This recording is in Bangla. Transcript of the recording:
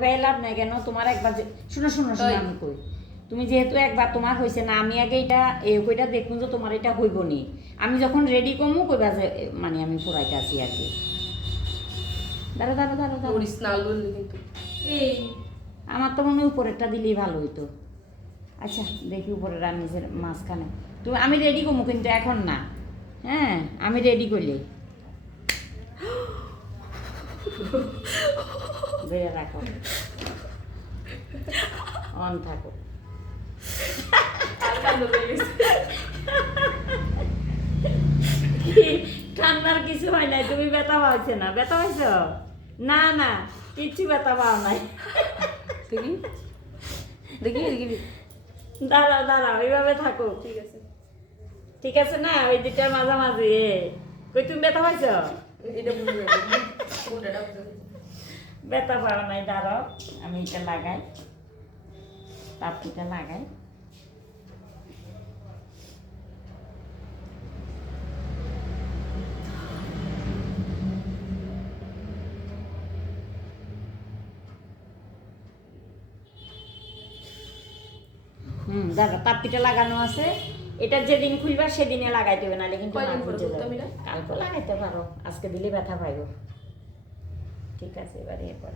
লাভ নাই কেন? তোমার একবার শুনো শুনো শুনো আমি কই। তুমি যেহেতু একবার তোমার হয়েছে না আমি আগে এটা কইটা দেখুন যে তোমার এটা হইব নি। আমি যখন রেডি কমু কইবা যে এ, মানে আমি পুরাইতে আছি আর কি। দাঁড়া দাঁড়া দাঁড়া দাঁড়া। এই। আমার তো মনে হয় উপরেরটা দিলেই ভালো হইতো। আচ্ছা দেখি উপরের আর মাঝখানে। তুমি আমি রেডি করব কিন্তু এখন না। হ্যাঁ আমি রেডি করলে ধরে রাখো। অন থাকো। ঠান্ডার কিছু হয় নাই তুমি ব্যথা পাইছো না? ব্যথা পাইছ? না না কিচ্ছু ব্যথা পাও নাই। দেখি। দেখি দেখি। দাঁড়াও দাঁড়াও এইভাবে থাকো। ঠিক আছে। ঠিক আছে না? ওই দুটার মাঝামাঝি এ। কই তুমি ব্যথা পাইছ? এটা বুঝে যাবে কোনটা বুঝে যাবে ব্যথা পাও নাই দাঁড়াও আমি এটা লাগাই। তাপটিটা লাগাই। হুম তাপটিটা লাগানো আছে। এটা যেদিন খুলবা সেদিনে লাগাইতে হবে নাহলে কিন্তু? কালকে লাগাইতে পারো। আজকে দিলে ব্যথা পাইব। ঠিক আছে এবারে এরপর।